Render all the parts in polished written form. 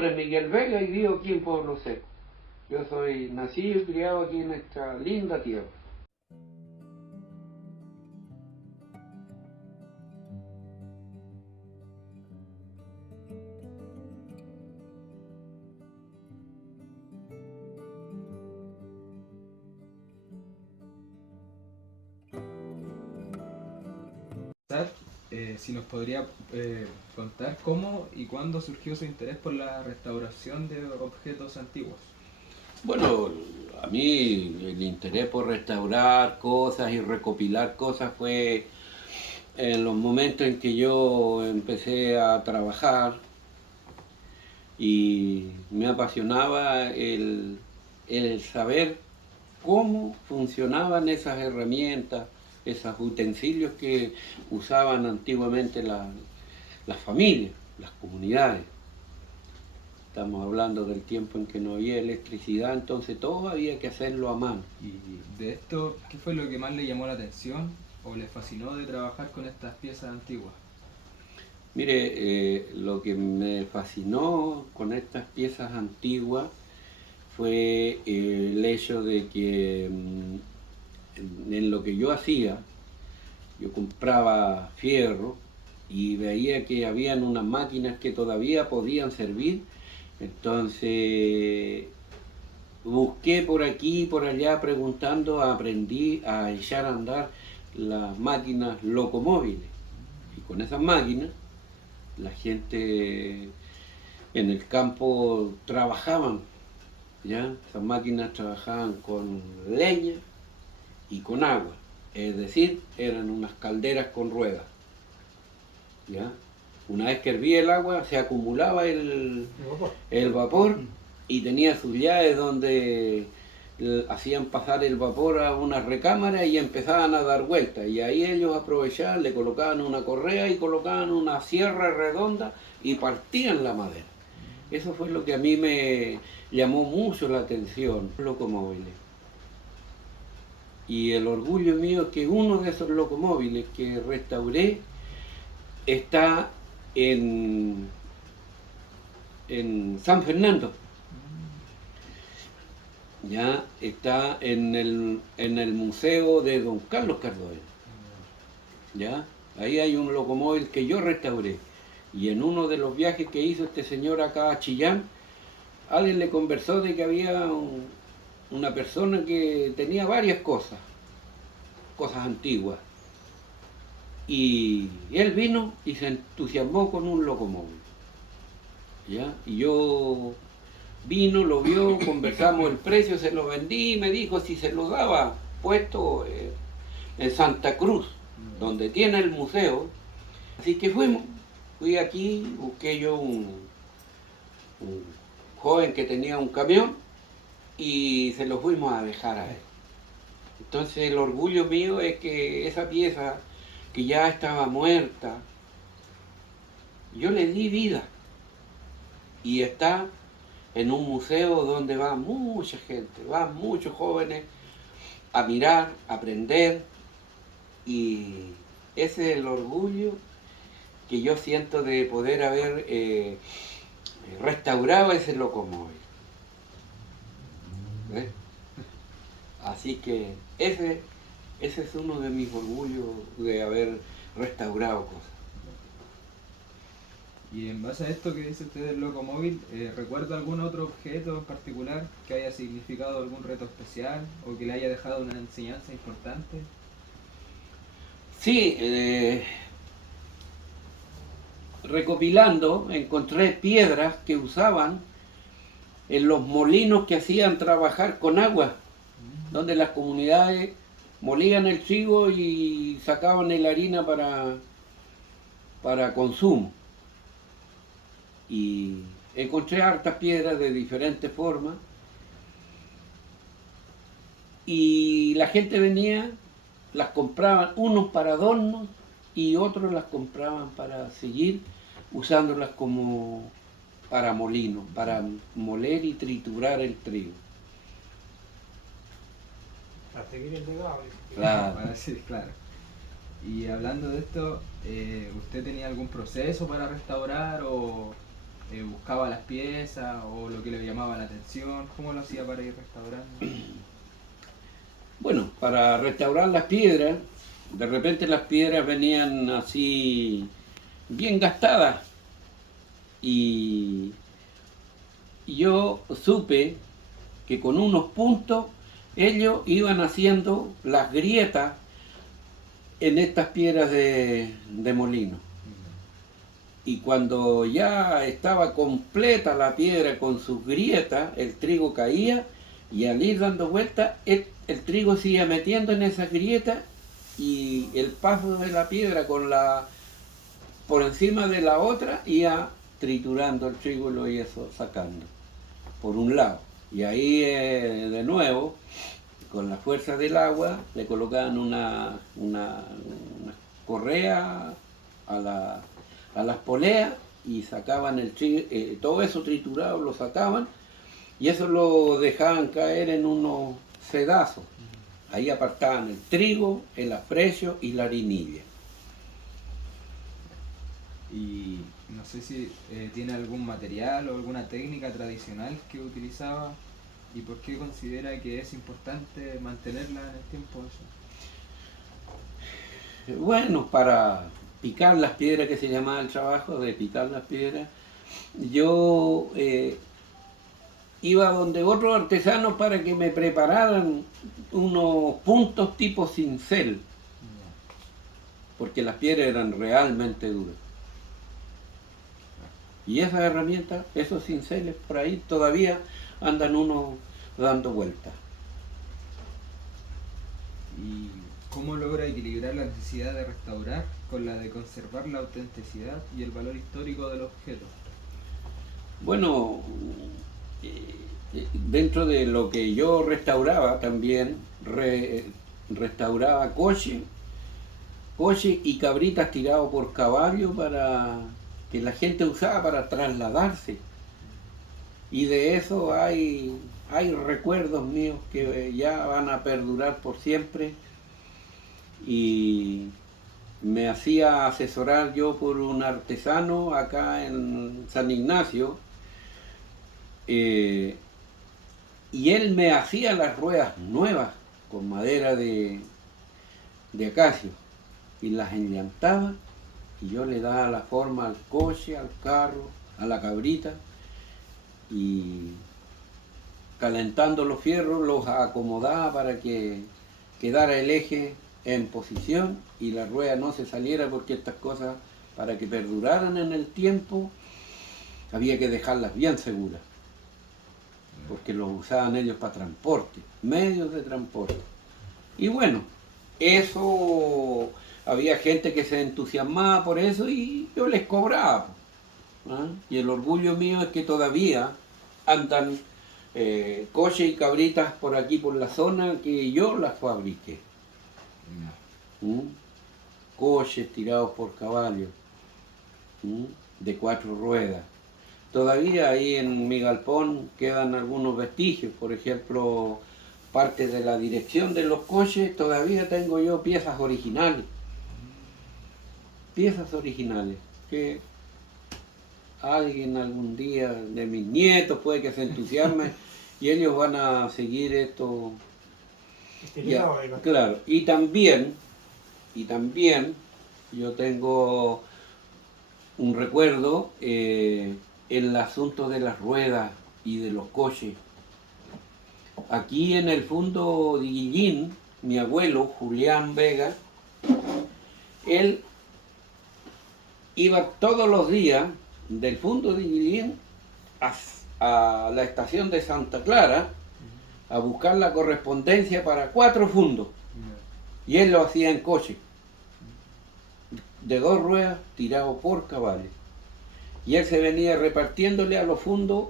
nombre es Miguel Vega y vivo aquí en Pueblo Seco. Yo soy nacido y criado aquí en esta linda tierra. Si nos podría contar cómo y cuándo surgió su interés por la restauración de objetos antiguos. Bueno, a mí el interés por restaurar cosas y recopilar cosas fue en los momentos en que yo empecé a trabajar y me apasionaba el saber cómo funcionaban esas herramientas, esos utensilios que usaban antiguamente las familias, las comunidades. Estamos hablando del tiempo en que no había electricidad, entonces todo había que hacerlo a mano. Y de esto, ¿qué fue lo que más le llamó la atención o le fascinó de trabajar con estas piezas antiguas? Mire, lo que me fascinó con estas piezas antiguas fue el hecho de que en lo que yo hacía, yo compraba fierro y veía que habían unas máquinas que todavía podían servir, entonces busqué por aquí y por allá preguntando, aprendí a echar a andar las máquinas locomóviles. Y con esas máquinas la gente en el campo trabajaban, ¿ya? Esas máquinas trabajaban con leña y con agua, es decir, eran unas calderas con ruedas, ¿ya? Una vez que hervía el agua se acumulaba el vapor y tenía sus llaves donde hacían pasar el vapor a una recámara y empezaban a dar vueltas, y ahí ellos aprovechaban, le colocaban una correa y colocaban una sierra redonda y partían la madera. Eso fue lo que a mí me llamó mucho la atención, los locomóviles. Y el orgullo mío es que uno de esos locomóviles que restauré está en San Fernando. Ya está en el museo de Don Carlos Cardoel. ¿Ya? Ahí hay un locomóvil que yo restauré. Y en uno de los viajes que hizo este señor acá a Chillán, alguien le conversó de que había una persona que tenía varias cosas antiguas. Y él vino y se entusiasmó con un locomóvil. ¿Ya? Y yo vino, lo vio, conversamos el precio, se lo vendí y me dijo si se lo daba puesto en Santa Cruz, donde tiene el museo. Así que fui aquí, busqué yo un joven que tenía un camión y se lo fuimos a dejar a él. Entonces el orgullo mío es que esa pieza que ya estaba muerta, yo le di vida y está en un museo donde va mucha gente, van muchos jóvenes a mirar, a aprender, y ese es el orgullo que yo siento de poder haber restaurado ese locomóvil. ¿Ves? Así que ese es uno de mis orgullos de haber restaurado cosas. Y en base a esto que dice usted del locomóvil, ¿recuerda algún otro objeto en particular que haya significado algún reto especial o que le haya dejado una enseñanza importante? Sí, recopilando encontré piedras que usaban en los molinos que hacían trabajar con agua, donde las comunidades molían el trigo y sacaban la harina para consumo. Y encontré hartas piedras de diferentes formas y la gente venía, las compraban, unos para adornos y otros las compraban para seguir usándolas como para molino, para moler y triturar el trigo. Para seguir el legado. Claro. Sí, claro. Y hablando de esto, ¿usted tenía algún proceso para restaurar o buscaba las piezas o lo que le llamaba la atención? ¿Cómo lo hacía para ir restaurando? Bueno, para restaurar las piedras, de repente las piedras venían así bien gastadas y yo supe que con unos puntos ellos iban haciendo las grietas en estas piedras de molino. Y cuando ya estaba completa la piedra con sus grietas, el trigo caía y al ir dando vueltas, el trigo se iba metiendo en esas grietas y el paso de la piedra por encima de la otra iba triturando el trigo y lo iba sacando, por un lado. Y ahí de nuevo, con la fuerza del agua, le colocaban una correa a las poleas y sacaban el trigo, todo eso triturado lo sacaban y eso lo dejaban caer en unos sedazos. Ahí apartaban el trigo, el afrecho y la harinilla. Y no sé si tiene algún material o alguna técnica tradicional que utilizaba y por qué considera que es importante mantenerla en el tiempo eso. Bueno, para picar las piedras, que se llamaba el trabajo de picar las piedras, yo iba donde otros artesanos para que me prepararan unos puntos tipo cincel, porque las piedras eran realmente duras. Y esas herramientas, esos cinceles por ahí todavía andan uno dando vueltas. ¿Y cómo logra equilibrar la necesidad de restaurar con la de conservar la autenticidad y el valor histórico del objeto? Bueno, dentro de lo que yo restauraba también, restauraba coche y cabritas tirados por caballo para que la gente usaba para trasladarse. Y de eso hay recuerdos míos que ya van a perdurar por siempre. Y me hacía asesorar yo por un artesano acá en San Ignacio, y él me hacía las ruedas nuevas con madera de acacio y las enllantaba y yo le daba la forma al coche, al carro, a la cabrita y calentando los fierros los acomodaba para que quedara el eje en posición y la rueda no se saliera, porque estas cosas, para que perduraran en el tiempo, había que dejarlas bien seguras, porque los usaban ellos para transporte, medios de transporte. Y bueno, eso, había gente que se entusiasmaba por eso y yo les cobraba. ¿Ah? Y el orgullo mío es que todavía andan coches y cabritas por aquí, por la zona, que yo las fabriqué. Coches tirados por caballos, de 4 ruedas. Todavía ahí en mi galpón quedan algunos vestigios, por ejemplo, parte de la dirección de los coches, todavía tengo yo piezas originales. Piezas originales, que alguien algún día de mis nietos puede que se entusiasme y ellos van a seguir esto. Ya, claro, y también yo tengo un recuerdo en el asunto de las ruedas y de los coches. Aquí en el fondo de Guillín, mi abuelo, Julián Vega, él iba todos los días del fondo de Guillín a la estación de Santa Clara a buscar la correspondencia para 4 fundos. Y él lo hacía en coche, de 2 ruedas, tirado por caballos. Y él se venía repartiéndole a los fundos,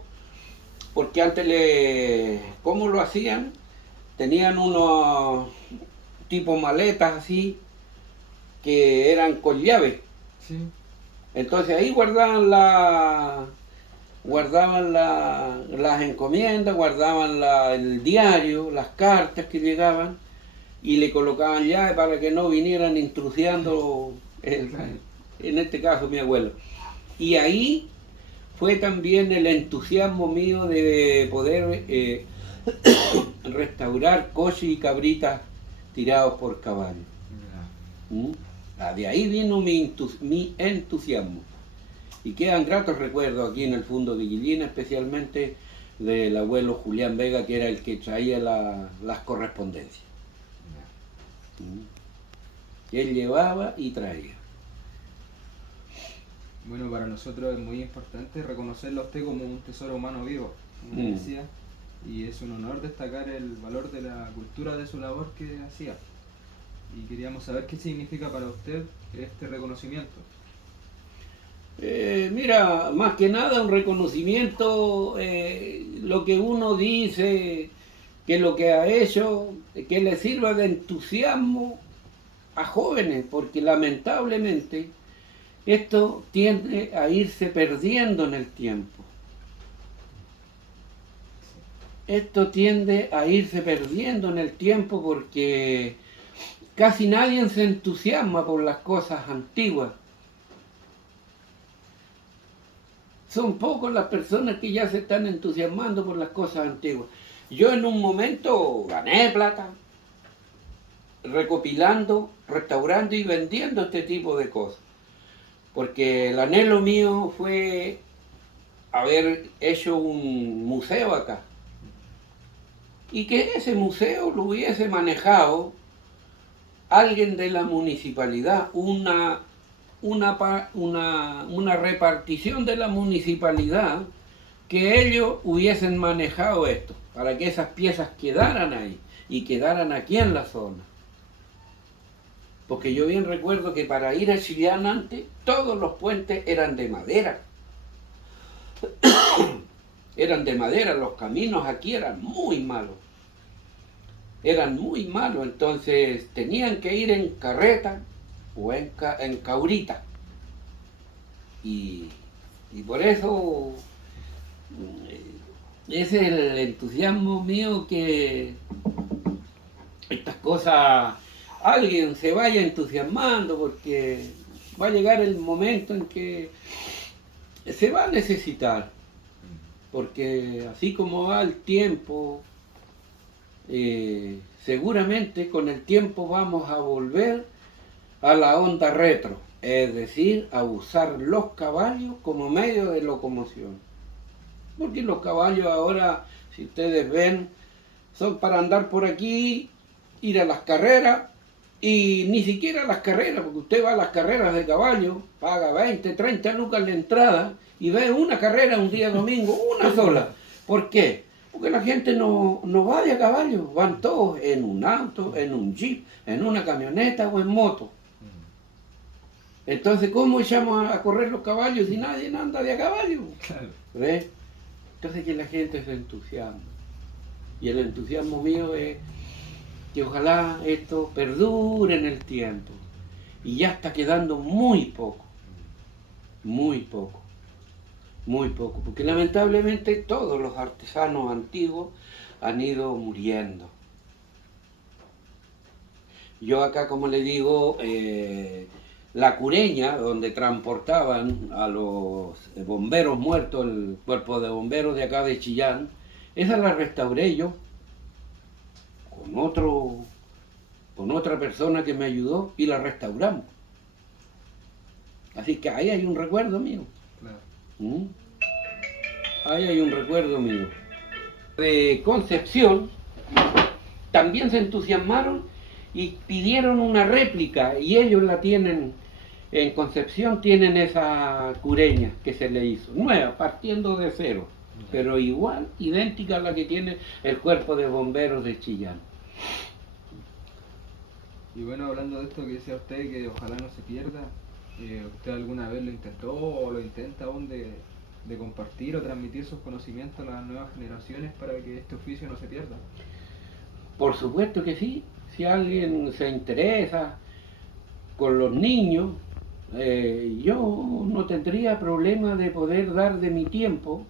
porque antes ¿cómo lo hacían? Tenían unos tipo maletas así, que eran con llave. Sí. Entonces ahí guardaban las encomiendas, guardaban el diario, las cartas que llegaban y le colocaban llave para que no vinieran intrusiando, en este caso mi abuelo. Y ahí fue también el entusiasmo mío de poder restaurar coches y cabritas tirados por caballos. ¿Mm? De ahí vino mi entusiasmo. Y quedan gratos recuerdos aquí en el Fundo de Guillina, especialmente del abuelo Julián Vega, que era el que traía las correspondencias. Él llevaba y traía. Bueno, para nosotros es muy importante reconocerlo a usted como un tesoro humano vivo, como le decía, y es un honor destacar el valor de la cultura de su labor que hacía. Y queríamos saber qué significa para usted este reconocimiento. Mira, más que nada un reconocimiento, lo que uno dice, que lo que ha hecho, que le sirva de entusiasmo a jóvenes, porque lamentablemente esto tiende a irse perdiendo en el tiempo. Esto tiende a irse perdiendo en el tiempo porque casi nadie se entusiasma por las cosas antiguas. Son pocas las personas que ya se están entusiasmando por las cosas antiguas. Yo en un momento gané plata recopilando, restaurando y vendiendo este tipo de cosas. Porque el anhelo mío fue haber hecho un museo acá. Y que ese museo lo hubiese manejado alguien de la municipalidad, una repartición de la municipalidad, que ellos hubiesen manejado esto, para que esas piezas quedaran ahí y quedaran aquí en la zona. Porque yo bien recuerdo que para ir a Chillán antes, todos los puentes eran de madera. Eran de madera, los caminos aquí eran muy malos. Eran muy malos, entonces tenían que ir en carreta o en caurita. Y por eso ese es el entusiasmo mío, que estas cosas alguien se vaya entusiasmando, porque va a llegar el momento en que se va a necesitar, porque así como va el tiempo, seguramente con el tiempo vamos a volver a la onda retro, es decir, a usar los caballos como medio de locomoción. Porque los caballos ahora, si ustedes ven, son para andar por aquí, ir a las carreras, y ni siquiera a las carreras, porque usted va a las carreras de caballo, paga 20, 30 lucas la entrada y ve una carrera un día domingo, una sola. ¿Por qué? Porque la gente no va de a caballo, van todos en un auto, en un jeep, en una camioneta o en moto. Entonces, ¿cómo echamos a correr los caballos si nadie anda de a caballo? ¿Ves? Entonces que la gente se entusiasma. Y el entusiasmo mío es que ojalá esto perdure en el tiempo. Y ya está quedando muy poco. Muy poco. Muy poco. Porque lamentablemente todos los artesanos antiguos han ido muriendo. Yo acá, como le digo, la Cureña, donde transportaban a los bomberos muertos, el cuerpo de bomberos de acá de Chillán, esa la restauré yo con otra persona que me ayudó, y la restauramos. Así que ahí hay un recuerdo mío. Claro. Ahí hay un recuerdo mío. De Concepción también se entusiasmaron y pidieron una réplica, y ellos la tienen en Concepción, tienen esa cureña que se le hizo, nueva, partiendo de cero, pero igual, idéntica a la que tiene el cuerpo de bomberos de Chillán. Y bueno, hablando de esto que decía usted, que ojalá no se pierda, ¿usted alguna vez lo intentó o lo intenta aún de compartir o transmitir sus conocimientos a las nuevas generaciones para que este oficio no se pierda? Por supuesto que sí. Si alguien se interesa con los niños, yo no tendría problema de poder dar de mi tiempo,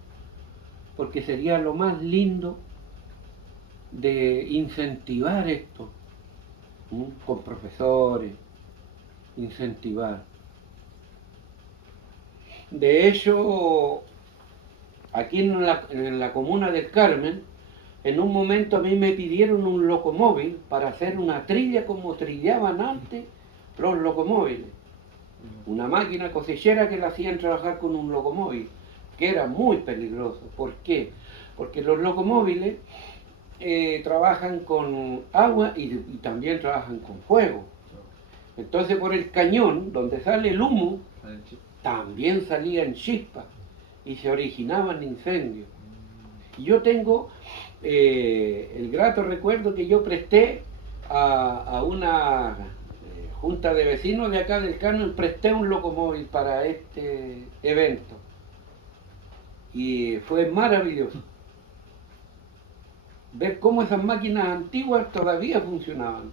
porque sería lo más lindo de incentivar esto, con profesores, incentivar. De hecho, aquí en la comuna del Carmen, en un momento a mí me pidieron un locomóvil para hacer una trilla como trillaban antes los locomóviles. Una máquina cosechera que la hacían trabajar con un locomóvil, que era muy peligroso. ¿Por qué? Porque los locomóviles trabajan con agua y también trabajan con fuego. Entonces por el cañón, donde sale el humo, también salían chispas y se originaban incendios. Y yo tengo el grato recuerdo que yo presté a una junta de vecinos de acá del Carmen, presté un locomóvil para este evento. Y fue maravilloso ver cómo esas máquinas antiguas todavía funcionaban.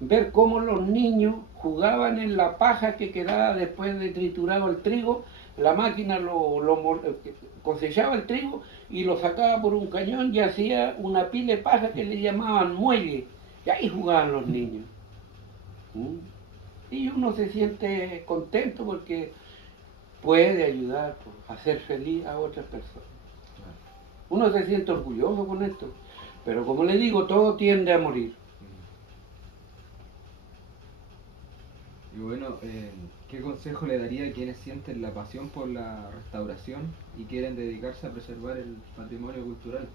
Ver cómo los niños jugaban en la paja que quedaba después de triturado el trigo. La máquina cosechaba el trigo y lo sacaba por un cañón y hacía una pila de paja que le llamaban muelle. Y ahí jugaban los niños. Y uno se siente contento porque puede ayudar a hacer feliz a otras personas. Uno se siente orgulloso con esto. Pero como le digo, todo tiende a morir. Y bueno, ¿qué consejo le daría a quienes sienten la pasión por la restauración y quieren dedicarse a preservar el patrimonio cultural?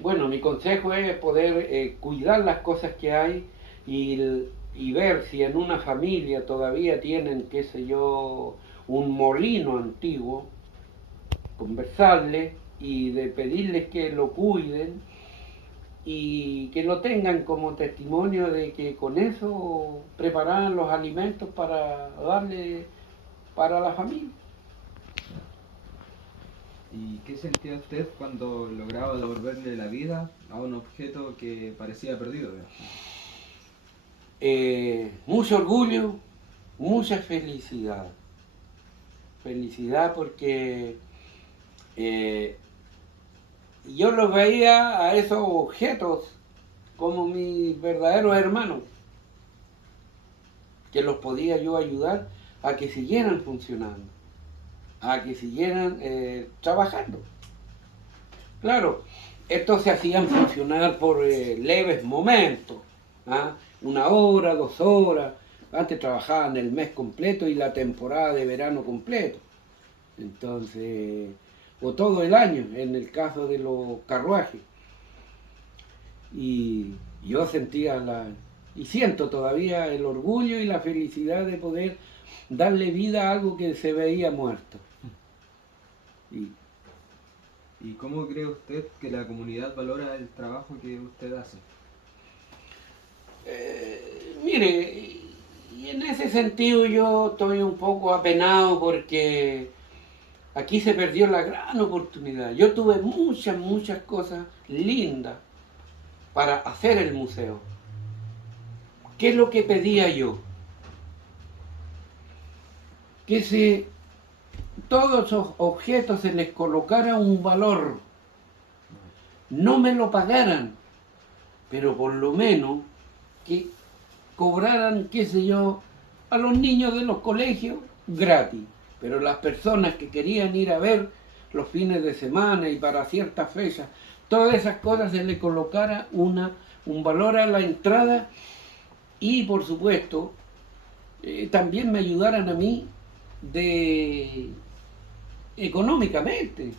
Bueno, mi consejo es poder cuidar las cosas que hay y ver si en una familia todavía tienen, qué sé yo, un molino antiguo, conversarles y de pedirles que lo cuiden y que lo tengan como testimonio de que con eso preparaban los alimentos para darle para la familia. ¿Y qué sentía usted cuando lograba devolverle la vida a un objeto que parecía perdido? Mucho orgullo, mucha felicidad. Felicidad porque yo los veía a esos objetos como mis verdaderos hermanos, que los podía yo ayudar a que siguieran funcionando, a que siguieran trabajando. Claro, estos se hacían funcionar por leves momentos, ¿ah? 1 hora, 2 horas. Antes trabajaban el mes completo y la temporada de verano completo. Entonces, o todo el año, en el caso de los carruajes. Y yo sentía y siento todavía el orgullo y la felicidad de poder darle vida a algo que se veía muerto. ¿Y cómo cree usted que la comunidad valora el trabajo que usted hace? Mire, y en ese sentido yo estoy un poco apenado porque aquí se perdió la gran oportunidad. Yo tuve muchas cosas lindas para hacer el museo. ¿Qué es lo que pedía yo? Que todos esos objetos se les colocara un valor. No me lo pagaran, pero por lo menos que cobraran, qué sé yo, a los niños de los colegios gratis. Pero las personas que querían ir a ver los fines de semana y para ciertas fechas, todas esas cosas se le colocara un valor a la entrada y por supuesto también me ayudaran a mí económicamente.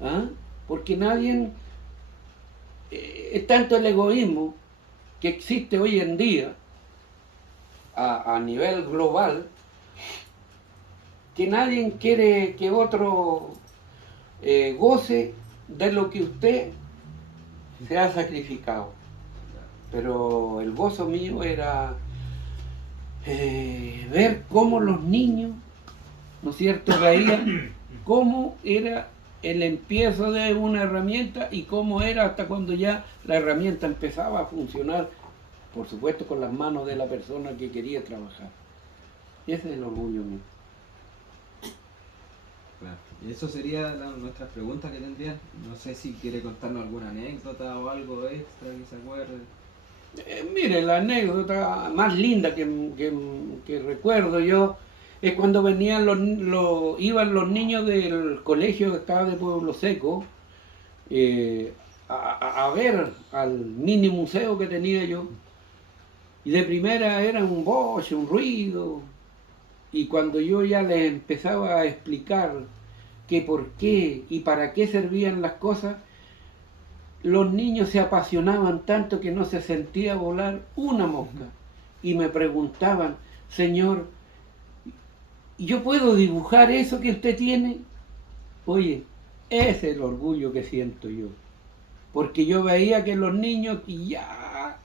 ¿Ah? Porque nadie, es tanto el egoísmo que existe hoy en día a nivel global, que nadie quiere que otro goce de lo que usted se ha sacrificado. Pero el gozo mío era ver cómo los niños, ¿no es cierto?, veían cómo era el empiezo de una herramienta y cómo era hasta cuando ya la herramienta empezaba a funcionar, por supuesto con las manos de la persona que quería trabajar. Ese es el orgullo mío. Claro. Y eso sería nuestras preguntas que tendrían. No sé si quiere contarnos alguna anécdota o algo extra que se acuerde. Mire, la anécdota más linda que recuerdo yo es cuando venían iban los niños del colegio que estaba de Pueblo Seco a ver al mini museo que tenía yo. Y de primera era un boche, un ruido. Y cuando yo ya les empezaba a explicar que por qué y para qué servían las cosas, los niños se apasionaban tanto que no se sentía volar una mosca. Y me preguntaban, señor, ¿yo puedo dibujar eso que usted tiene? Oye, ese es el orgullo que siento yo. Porque yo veía que los niños ya,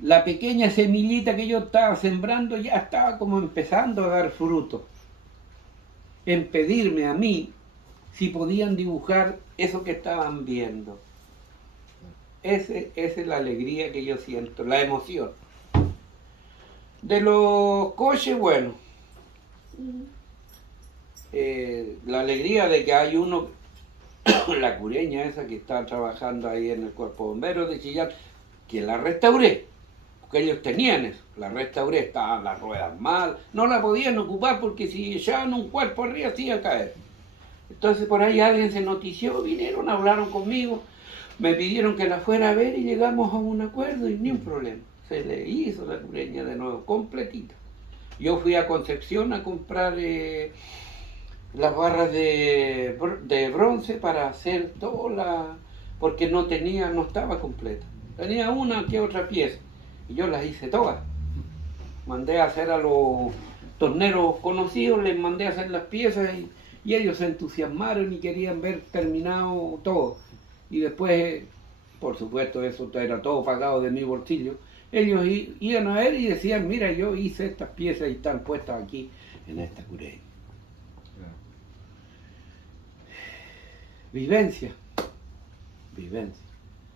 la pequeña semillita que yo estaba sembrando ya estaba como empezando a dar fruto. En pedirme a mí si podían dibujar eso que estaban viendo. Esa es la alegría que yo siento, la emoción. De los coches, bueno, la alegría de que hay uno, la cureña esa que está trabajando ahí en el Cuerpo de Bomberos de Chillán, que la restauré, porque ellos tenían eso, la restauré, estaban las ruedas mal, no la podían ocupar porque si echaban un cuerpo arriba se iba a caer. Entonces por ahí alguien se notició, vinieron, hablaron conmigo, me pidieron que la fuera a ver y llegamos a un acuerdo y ni un problema. Se le hizo la cureña de nuevo, completita. Yo fui a Concepción a comprar las barras de bronce para hacer toda la... porque no estaba completa. Tenía una que otra pieza y yo las hice todas. Mandé a hacer a los torneros conocidos, les mandé a hacer las piezas y ellos se entusiasmaron y querían ver terminado todo. Y después, por supuesto, eso era todo pagado de mi bolsillo. Ellos iban a ver y decían, mira, yo hice estas piezas y están puestas aquí en esta cureña. Vivencia.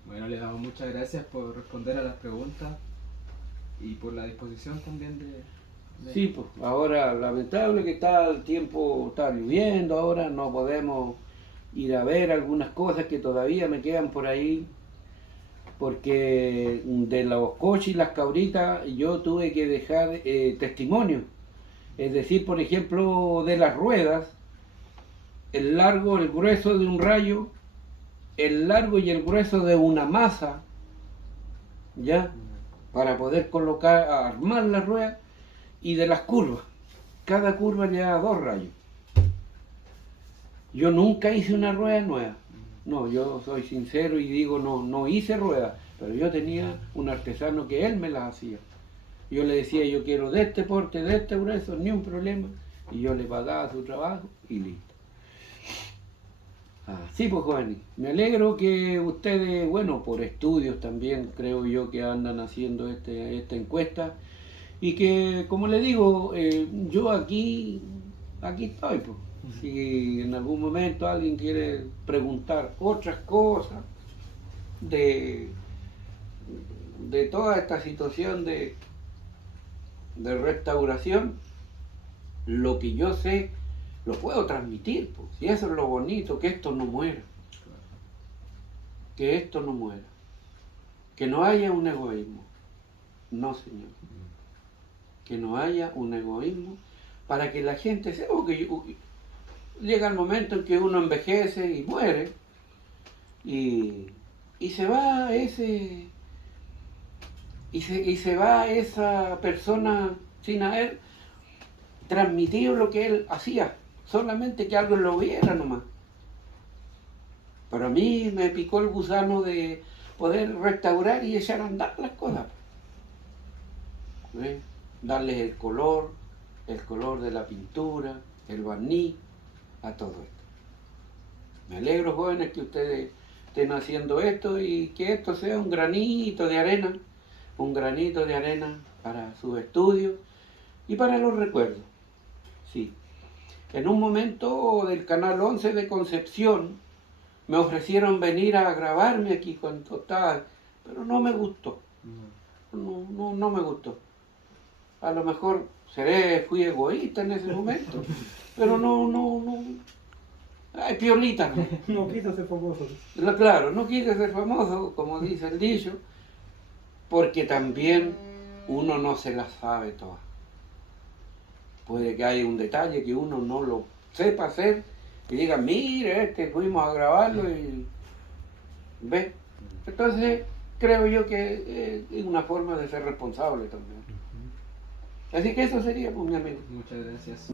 Bueno, le damos muchas gracias por responder a las preguntas y por la disposición también de... Sí, pues ahora lamentable que está el tiempo, está lloviendo, ahora no podemos ir a ver algunas cosas que todavía me quedan por ahí, porque de los coches y las cabritas yo tuve que dejar testimonio. Es decir, por ejemplo, de las ruedas, el largo, el grueso de un rayo, el largo y el grueso de una masa, ¿ya? Para poder colocar, armar la rueda, y de las curvas. Cada curva lleva 2 rayos. Yo nunca hice una rueda nueva. No, yo soy sincero y digo, no hice ruedas, pero yo tenía un artesano que él me las hacía. Yo le decía, yo quiero de este porte, de este grueso, ni un problema, y yo le pagaba su trabajo y listo. Sí, pues jóvenes, me alegro que ustedes, bueno, por estudios también creo yo que andan haciendo esta encuesta y que, como le digo, yo aquí estoy, pues. Si en algún momento alguien quiere preguntar otras cosas de toda esta situación de restauración, lo que yo sé lo puedo transmitir, pues. Y eso es lo bonito, que esto no muera. Que esto no muera. Que no haya un egoísmo. No, señor. Que no haya un egoísmo para que la gente sepa que llega el momento en que uno envejece y muere y se va ese y se va esa persona sin haber transmitido lo que él hacía, solamente que alguien lo viera nomás. Pero a mí me picó el gusano de poder restaurar y echar a andar las cosas. ¿Ves? Darles el color de la pintura, el barniz, a todo esto. Me alegro, jóvenes, que ustedes estén haciendo esto y que esto sea un granito de arena para sus estudios y para los recuerdos. Sí. En un momento del Canal 11 de Concepción me ofrecieron venir a grabarme aquí cuando estaba, pero no me gustó. No me gustó. A lo mejor fui egoísta en ese momento, pero no. Ay, piolita, no. No quiso ser famoso. Claro, no quise ser famoso, como dice el dicho, porque también uno no se las sabe todas. puede que haya un detalle que uno no lo sepa hacer y diga, mire, fuimos a grabarlo y ve. Entonces, creo yo que es una forma de ser responsable también. Así que eso sería, pues, mi amigo. Muchas gracias.